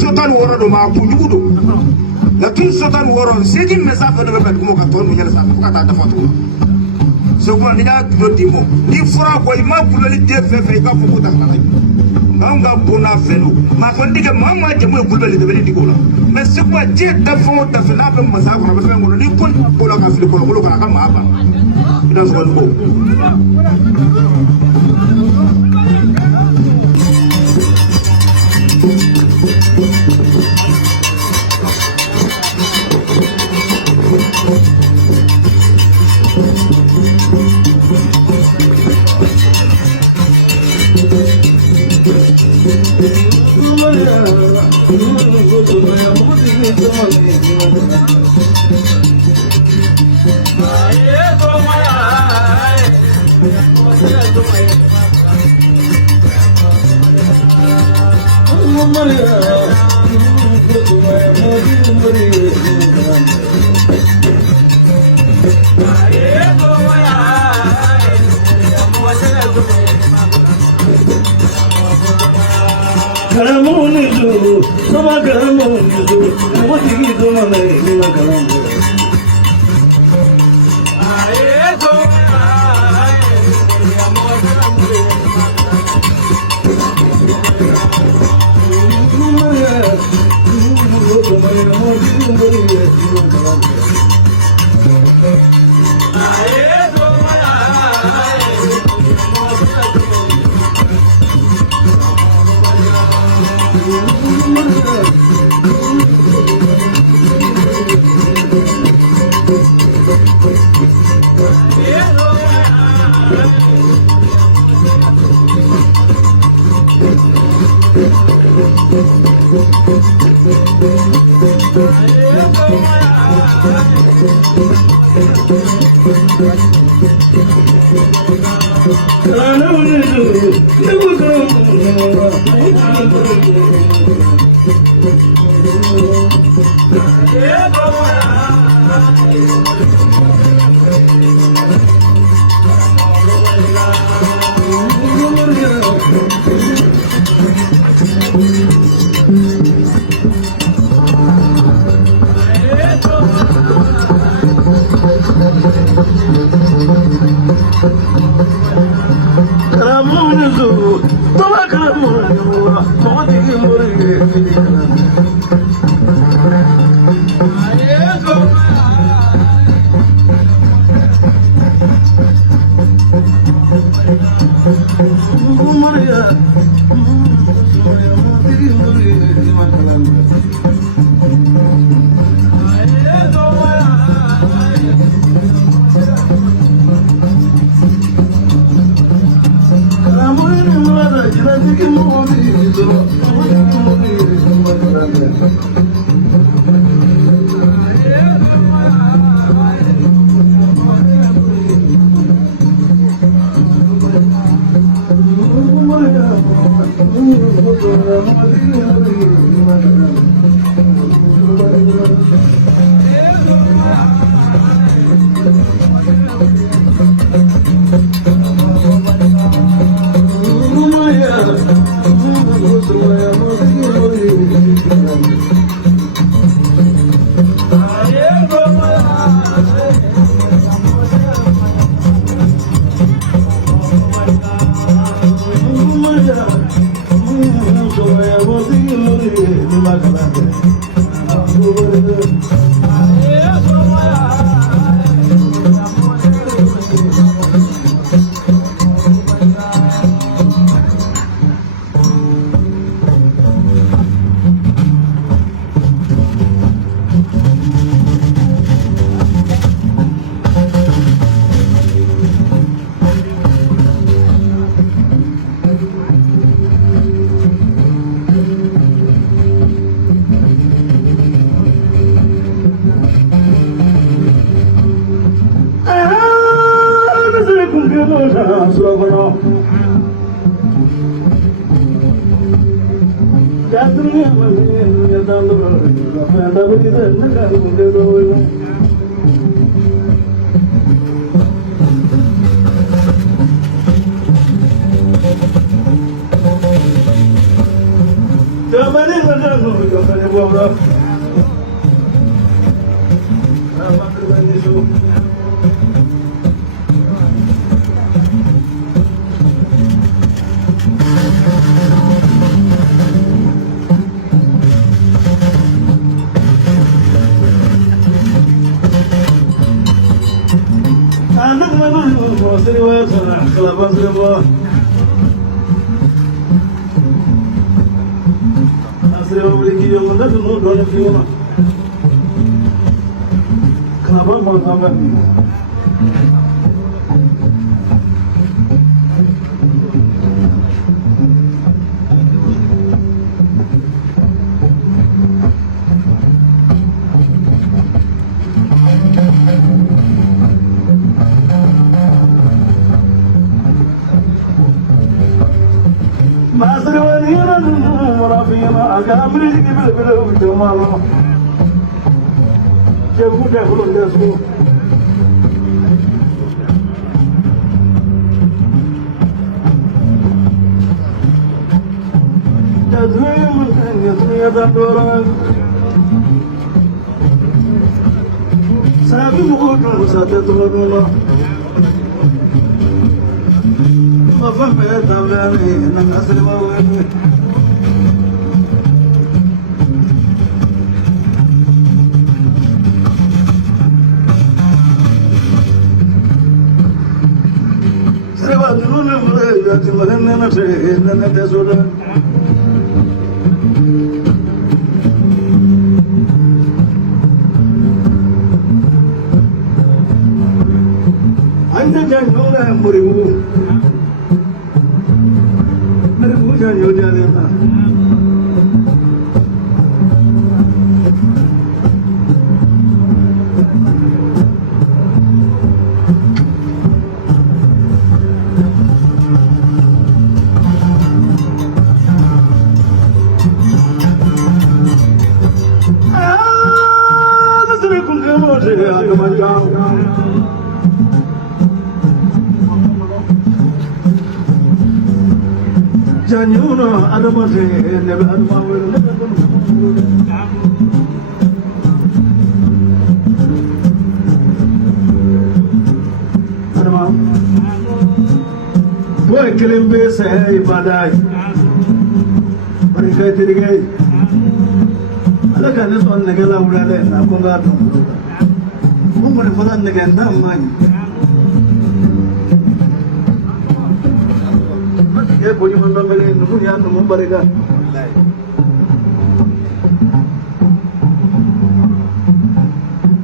sotan woro do ma kujudo la tun sotan woro seji message de be ko ka ton yela sa ko ta da foto so ko ni da do dimo ni fura ko ma kulali de fe ka fu ta kala nga bona felo ma ko ndiga ma ma je mo kulali de be digo la mais c'est quoi je da fo ta fe la be ma sa ko ba fe ngolo ni kon ko la ka fi ko ko ka ma ba ida so ko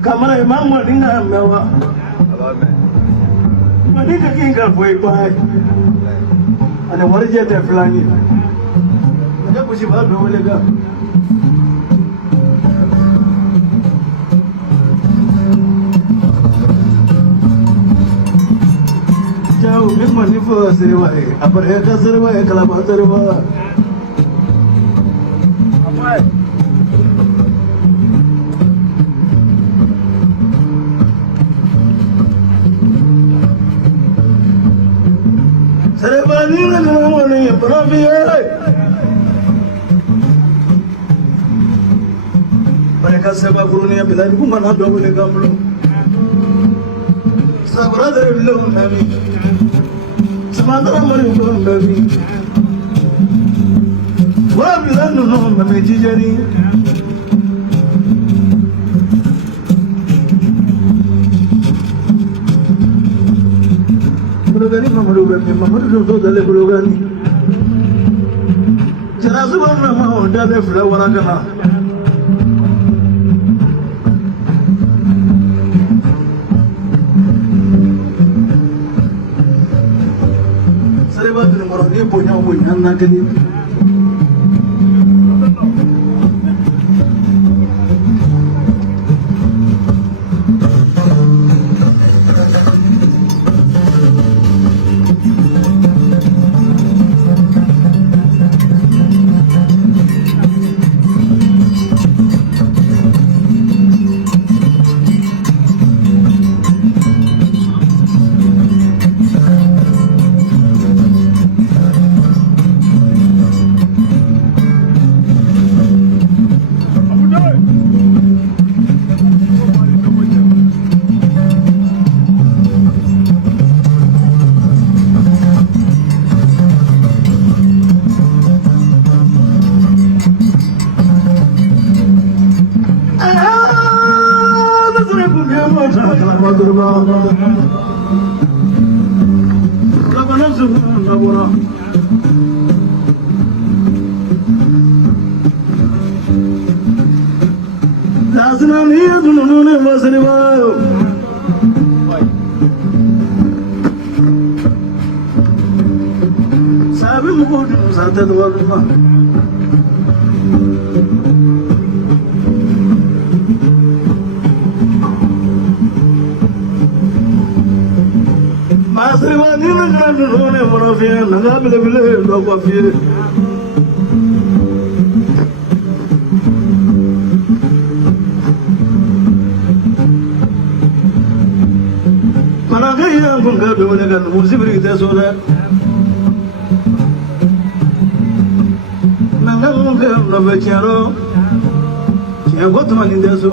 Kamara imam wadinga mewa. Wadinga kinga boy boy. Ana warje ta fulani. Ada kushi ba do wale ga. Jauh min manifo sirwa apar hai ka sirwa kala ba sirwa. Amai mereka sebab gurunya bila ibu mana dua boleh kamu sabar dari belum kami sementara mereka kami wah bila nuno memeji jari Bulogani Mamadu do dale Bulogani Jarasu bana ma dale fula waragana Sare ba dile moro ni bonya bonya na kani Madurba. Labanazı Nabura. Lazına niye dununu masriba? Sabi mukudu sate duvarma. Masriba ni na dununu manafiya na bile bile lokwafiya. Manakaya kunga dole kan musibri te sore. Nangang ke na becharo. Che gotman indeso.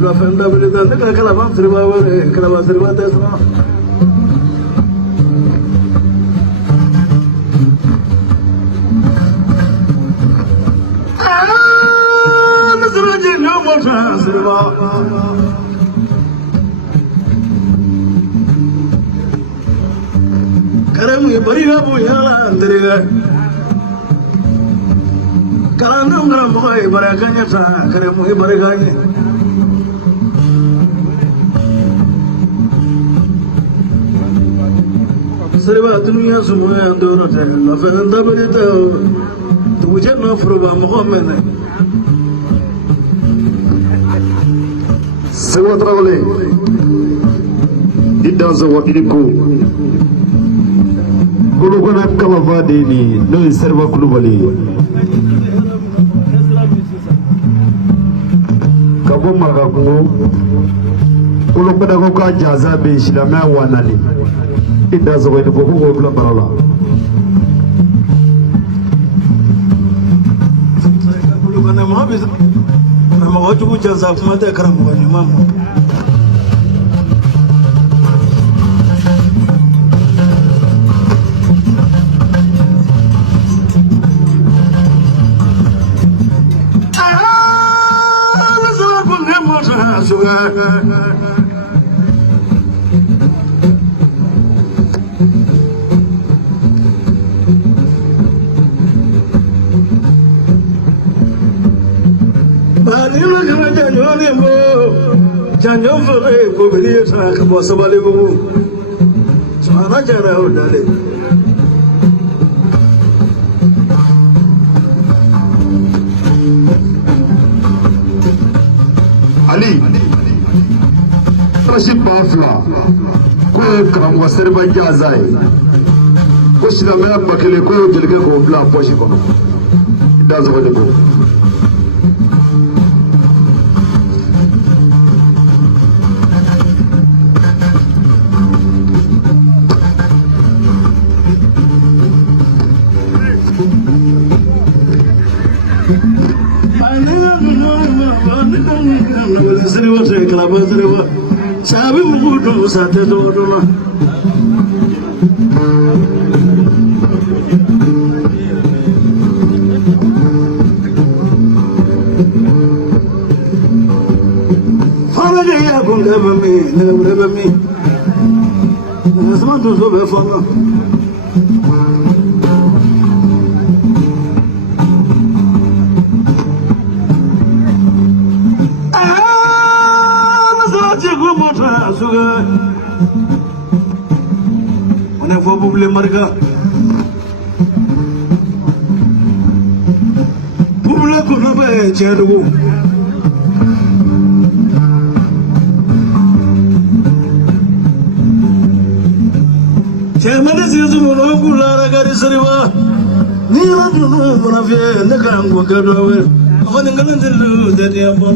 La fenda habilidad de que la vamos a ver, que la va a servir de eso. Ah, no se lo lleno mucho, se va. Queremos ir por ir a apoyar la entrega. Cada uno queremos ir para caña, queremos ir para caña. Seriba dunia semua yang dorot je, la fenda berita tu jangan furba Muhammad. Sewa Traore, tidak sewa diriku. Kulu kena kalafah ini, noi serba kulu bali. Kamu magaku, kulu pada kau kajaza bersila wanani. Ida sewa itu buku gua belum berala. Kulu kena mau bisa, nama kau cukup jasa mata kerana mau ni mamu. Ah, masalah pun ni macam suka. Jangan boleh kubeli sana kebawa sebalik buku. Mana cara udah deh. Ali, terus bafla, kau kerana wasir banyak azai. Kau sudah melihat bakal kau jadi kau belah posisi kau. Ida sewa itu. Seribu saya kelapa seribu, sabi mukudu sate dua. Fala gaya kunga bami, negara bami, semua tu sobe fala. Suga, mana foto boleh mereka, boleh kau nampak cerduk. Cerduk sih semua orang pulang agak seriba, ni orang tu mana fie nak anggur kedua, apa dengan tu jadi apa?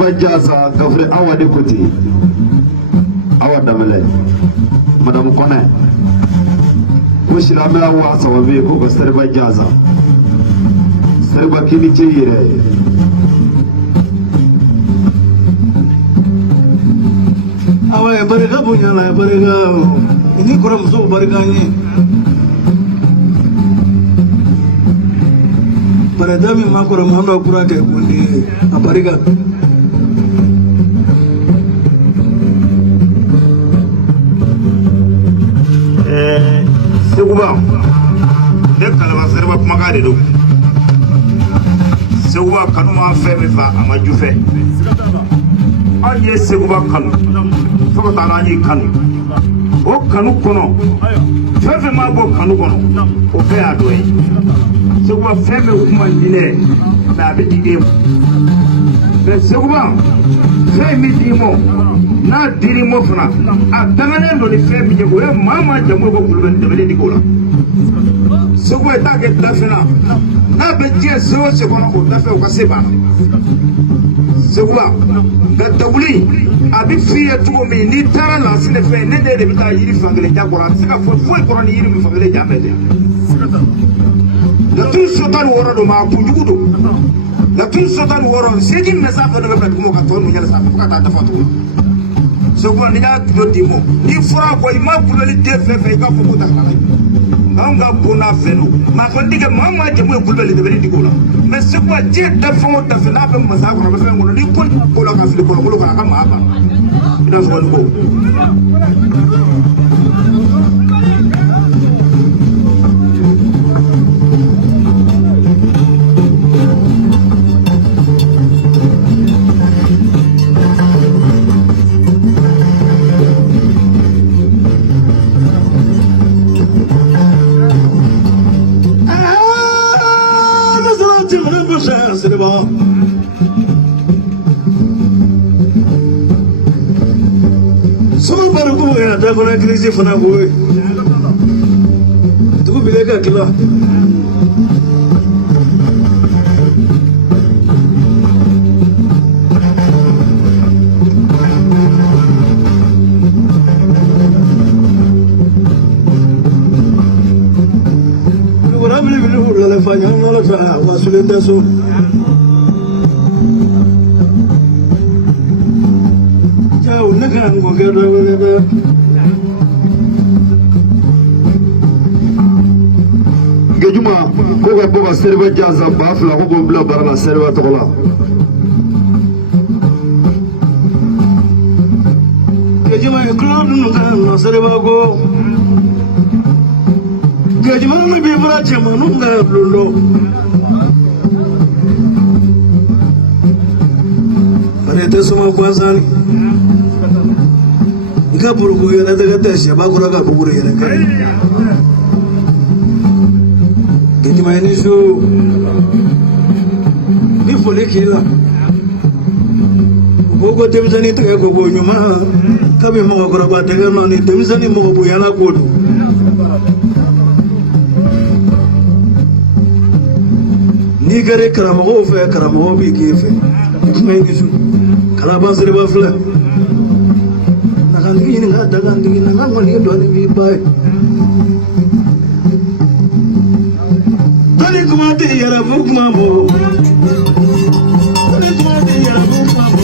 Seriba Jaza Gafre Awa Dekoti Awa Damele Madame Kone Kushilame Awa Sawabe Koko Seriba Jaza Seriba Kini Chire Awa Barika Bunyala Barika ini kurang musuh Barika ini pada dami makura manda kura ke kundi Barika Seguba de kalaba Seriba kuma ka de do Seguba kanu ma fe me fa amaju fe aye Seguba kanu fo ta na ni kanu o kanu kono fefe ma bo kanu kono o fe ado yi Seguba fe me kuma dile na be dide be Seguba fe mi dimo na diri mo fana a dangane do ni fe mi je ko e mama jamu ko kulben de be di ko la Seguba ta ke dafena na be je so se kono ko dafe ko se ba Seguba ga tawuli abi fiye tugo mi ni tara la sine fe ne de bita yiri fangale jagora sika fo ko ni yiri mi fangale jamete la tun sotan woro do ma kunjugudo la tun sotan woro seji mesafe do be ko ka to mu yela sa ko ka ta foto Seguba ni da do dimo ni fura ko ima kuleli de fe ka fo ko ta kala anga bona feno ma ko diga mama je mo kuleli de be di ko la mais Seguba je da fo da fe na be masa ko be fe ngo ni ko la ka fi ko ka ma ba ida so ko Seriba Sulu baru ko ya da ko na krisi fana ko tuku bile ka kila wala bile la fanya ngala ta wasule ndaso Gejuma ko ga boga Seriba Jaza ba fla ko go bla barala Seriba tokola Gejuma club no Seriba go Gejuma me bi bra chema no nga blundo Parete suma kwanzani Ika burugu yana daga tashi ba kura ga kuburu yana kai Gejuma ni so ni fole kila Gogo temzani tuka gogo nyuma kabe mo ko ba daga no ni temzani mo ko yana kodu Ni gare karamo fe karamo bi kefe kuma ni so kala ba Seriba fla Nagandi ni nga daga ndi na ngoni do ni bi bay Tani kuma te yara bukma mo Tani kuma te yara bukma mo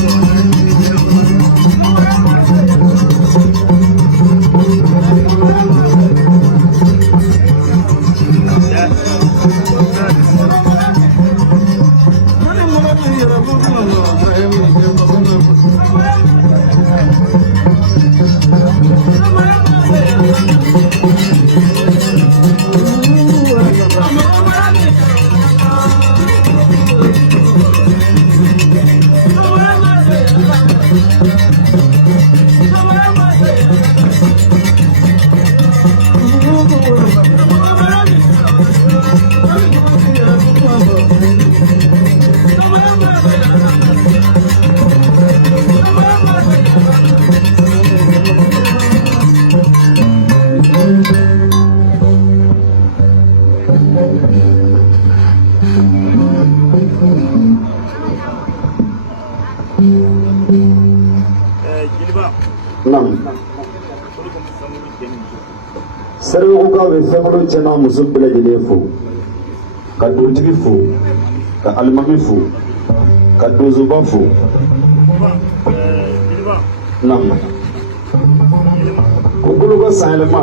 Sɛribe ko k'a bɛ fɛnkolo cɛ n'a muso bɛɛ lajɛlen fo ka dugutigi fo ka alimami fo ka donsoba fo naam ko kolo ka sanyɛlɛma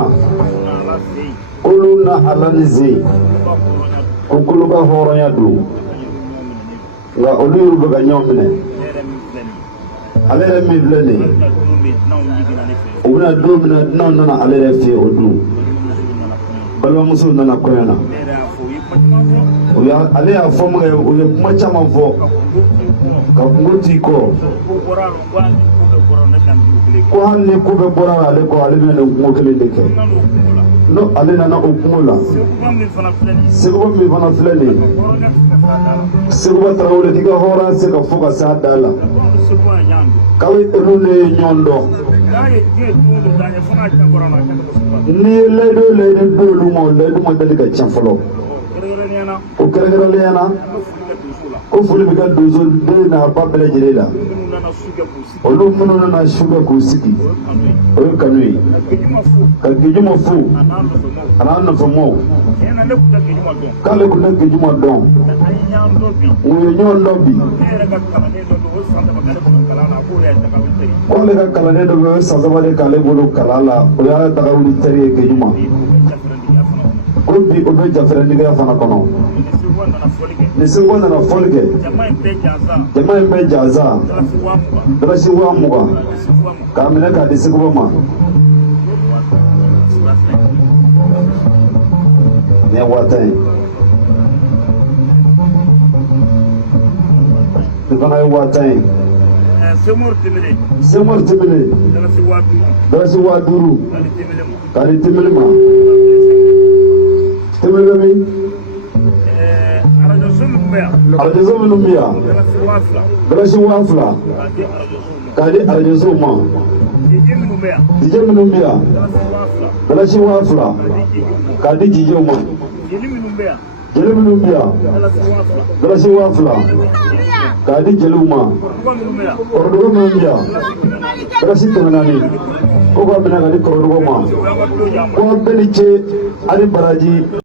kolo na ala ni ze ko kolo ka hɔrɔnya don nka olu y'u bɛ ka ɲɔgɔn minɛ ale yɛrɛ min filɛ nin ye u bɛna don min na dunanw nana ale yɛrɛ fɛ yen o don balimamusow nana kɔɲɔ na ale y'a fɔ min kɛ u ye kuma caman fɔ ka kungo t'i kɔ ko hali ni ko bɛɛ bɔra ale kɔ ale bɛna nin kungo kelen de kɛ n'o ale nana o kungo la seguba min fana filɛ nin ye seguba tarawele k'i ka hɔrɔnya se ka fɔ ka s'a da la k'aw olu ne ye ɲɔgɔn dɔn n'i ye layidu o layidu di olu ma o layidu ma deli ka tiɲɛ fɔlɔ o kɛrɛnkɛrɛnnenya la ko foli bɛ kɛ donso den n'a ba bɛɛ lajɛlen la olu minnu nana su kɛ k'u sigi o ye kanu ye ka Gejuma fo a n'a nafamaw k'ale tun tɛ Gejuma dɔn u ye ɲɔgɔn dɔn bi k'ale ka kalanden dɔ bɛ o ye san saba de k'ale bolo kalan la o y'a daga wuli teri ye Gejuma ko bi o bɛ jafɛrɛndigiya fana kɔnɔ ni seguba nana fɔli kɛ jama in bɛ jansa dalasi 20,000 k'a minɛ k'a di seguba ma nin ye 10,000 ye nin fana ye 10,000 ye Semori Temele dalasi 50,000 k'a di Temele ma Temele bɛ min arajoso minnu bɛ yan dalasi 2,000 k'a di arajosow ma DJ minnu bɛ yan dalasi 2,000 k'a di DJw ma jeli minnu bɛ yan dalasi 2,000 k'a di jeliw ma kɔrɔdogo minnu bɛ yan dalasi 400 ko k'a minɛ k'a di kɔrɔdogo ma ko bɛɛ ni ce ani baraji